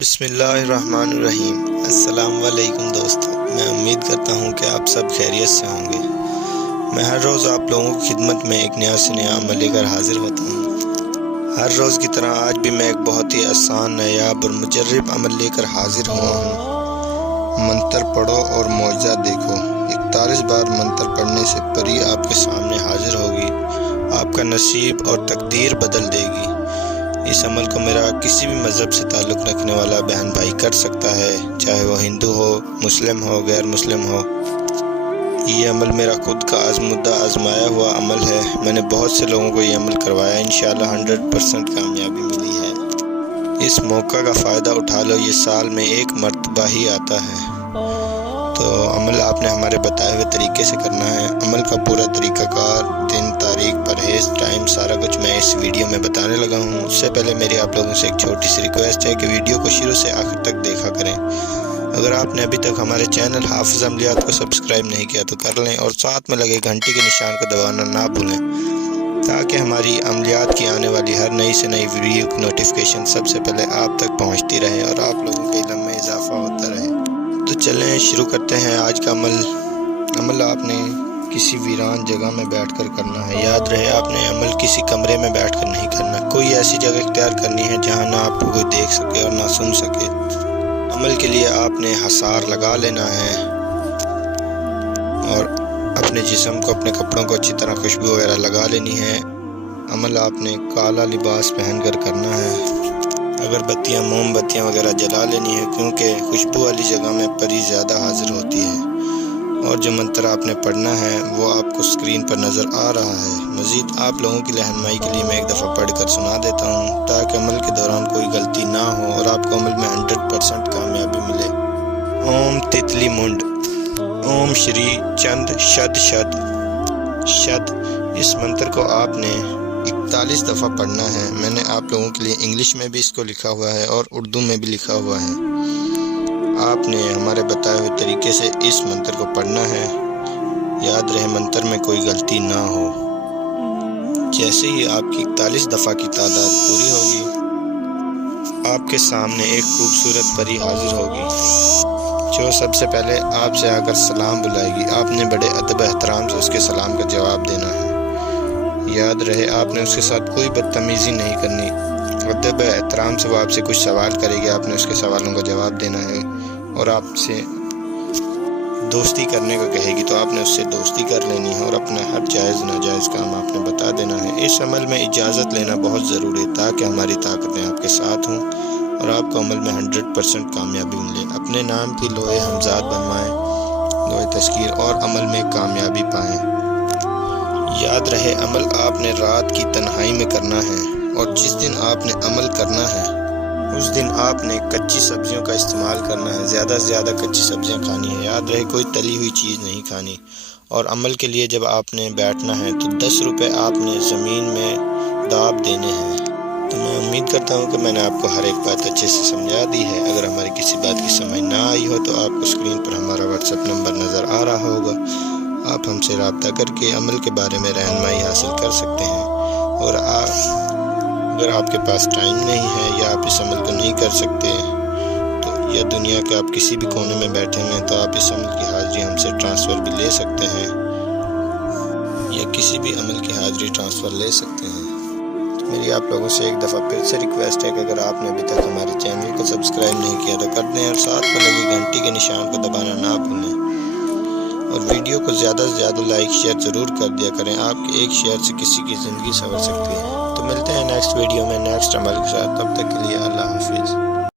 بسم اللہ الرحمن الرحیم۔ السلام علیکم دوستو، میں امید کرتا ہوں کہ آپ سب خیریت سے ہوں گے۔ میں ہر روز آپ لوگوں کی خدمت میں ایک نیا سے نیا عمل لے کر حاضر ہوتا ہوں۔ ہر روز کی طرح آج بھی میں ایک بہت ہی آسان، نایاب اور مجرب عمل لے کر حاضر ہوا ہوں۔ منتر پڑھو اور معجزہ دیکھو۔ 41 بار منتر پڑھنے سے پری آپ کے سامنے حاضر ہوگی، آپ کا نصیب اور تقدیر بدل دے گی۔ اس عمل کو میرا کسی بھی مذہب سے تعلق رکھنے والا بہن بھائی کر سکتا ہے، چاہے وہ ہندو ہو، مسلم ہو، غیر مسلم ہو۔ یہ عمل میرا خود کا آزمودہ آزمایا ہوا عمل ہے۔ میں نے بہت سے لوگوں کو یہ عمل کروایا، انشاءاللہ 100% کامیابی ملی ہے۔ اس موقع کا فائدہ اٹھا لو، یہ سال میں ایک مرتبہ ہی آتا ہے۔ تو عمل آپ نے ہمارے بتائے ہوئے طریقے سے کرنا ہے۔ عمل کا پورا طریقہ کار، دن، تاریخ، پرہیز، ٹائم، سارا کچھ میں اس ویڈیو میں بتانے لگا ہوں۔ اس سے پہلے میری آپ لوگوں سے ایک چھوٹی سی ریکویسٹ ہے کہ ویڈیو کو شروع سے آخر تک دیکھا کریں۔ اگر آپ نے ابھی تک ہمارے چینل حافظ عملیات کو سبسکرائب نہیں کیا تو کر لیں، اور ساتھ میں لگے گھنٹی کے نشان کو دبانا نہ بھولیں، تاکہ ہماری عملیات کی آنے والی ہر نئی سے نئی ویڈیو کی نوٹیفیکیشن سب سے پہلے آپ تک پہنچتی رہے اور آپ لوگوں کے علم میں اضافہ ہوتا رہے۔ تو چلیں شروع کرتے ہیں آج کا عمل آپ نے کسی ویران جگہ میں بیٹھ کر کرنا ہے۔ یاد رہے، آپ نے عمل کسی کمرے میں بیٹھ کر نہیں کرنا۔ کوئی ایسی جگہ اختیار کرنی ہے جہاں نہ آپ کو کوئی دیکھ سکے اور نہ سن سکے۔ عمل کے لیے آپ نے حصار لگا لینا ہے اور اپنے جسم کو، اپنے کپڑوں کو اچھی طرح خوشبو وغیرہ لگا لینی ہے۔ عمل آپ نے کالا لباس پہن کر کرنا ہے۔ اگربتیاں، موم بتیاں وغیرہ جلا لینی ہے، کیونکہ خوشبو والی جگہ میں پری زیادہ حاضر ہوتی ہے۔ اور جو منتر آپ نے پڑھنا ہے وہ آپ کو اسکرین پر نظر آ رہا ہے۔ مزید آپ لوگوں کی رہنمائی کے لیے میں ایک دفعہ پڑھ کر سنا دیتا ہوں، تاکہ عمل کے دوران کوئی غلطی نہ ہو اور آپ کو عمل میں 100% کامیابی ملے۔ اوم تتلی منڈ، اوم شری چند شد شد شد۔ اس منتر کو آپ نے 41 دفعہ پڑھنا ہے۔ میں نے آپ لوگوں کے لیے انگلش میں بھی اس کو لکھا ہوا ہے اور اردو میں بھی لکھا ہوا ہے۔ آپ نے ہمارے بتائے ہوئے طریقے سے اس منتر کو پڑھنا ہے۔ یاد رہے، منتر میں کوئی غلطی نہ ہو۔ جیسے ہی آپ کی 41 دفعہ کی تعداد پوری ہوگی، آپ کے سامنے ایک خوبصورت پری حاضر ہوگی، جو سب سے پہلے آپ سے آ کر سلام بلائے گی۔ آپ نے بڑے ادب احترام سے اس کے سلام کا جواب دینا ہے۔ یاد رہے، آپ نے اس کے ساتھ کوئی بدتمیزی نہیں کرنی۔ ادب احترام سے وہ آپ سے کچھ سوال کرے گی، آپ نے اس کے سوالوں کا جواب دینا ہے، اور آپ سے دوستی کرنے کو کہے گی تو آپ نے اس سے دوستی کر لینی ہے، اور اپنا ہر جائز ناجائز کام آپ نے بتا دینا ہے۔ اس عمل میں اجازت لینا بہت ضروری ہے، تاکہ ہماری طاقتیں آپ کے ساتھ ہوں اور آپ کو عمل میں 100% کامیابی ملے۔ اپنے نام کی لوح ہمزاد بنوائیں، لوح تذکیر، اور عمل میں کامیابی پائیں۔ یاد رہے، عمل آپ نے رات کی تنہائی میں کرنا ہے، اور جس دن آپ نے عمل کرنا ہے اس دن آپ نے کچی سبزیوں کا استعمال کرنا ہے۔ زیادہ سے زیادہ کچی سبزیاں کھانی ہیں۔ یاد رہے، کوئی تلی ہوئی چیز نہیں کھانی۔ اور عمل کے لیے جب آپ نے بیٹھنا ہے تو 10 روپے آپ نے زمین میں داب دینے ہیں۔ تو میں امید کرتا ہوں کہ میں نے آپ کو ہر ایک بات اچھے سے سمجھا دی ہے۔ اگر ہماری کسی بات کی سمجھ نہ آئی ہو تو آپ کو اسکرین پر ہمارا واٹس ایپ نمبر نظر آ رہا ہوگا، آپ ہم سے رابطہ کر کے عمل کے بارے میں رہنمائی حاصل کر سکتے ہیں۔ اور اگر آپ کے پاس ٹائم نہیں ہے یا آپ اس عمل کو نہیں کر سکتے تو، یا دنیا کے آپ کسی بھی کونے میں بیٹھے ہیں، تو آپ اس عمل کی حاضری ہم سے ٹرانسفر بھی لے سکتے ہیں، یا کسی بھی عمل کی حاضری ٹرانسفر لے سکتے ہیں۔ میری آپ لوگوں سے ایک دفعہ پھر سے ریکویسٹ ہے کہ اگر آپ نے ابھی تک ہمارے چینل کو سبسکرائب نہیں کیا تو کر دیں، اور ساتھ میں لگی گھنٹی کے نشان کو دبانا نہ بھولیں، اور ویڈیو کو زیادہ سے زیادہ لائک شیئر ضرور کر دیا کریں۔ آپ کے ایک شیئر سے کسی کی زندگی سنور سکتی ہے۔ تو ملتے ہیں نیکسٹ ویڈیو میں نیکسٹ عمل کے ساتھ، تب تک کے لیے اللہ حافظ۔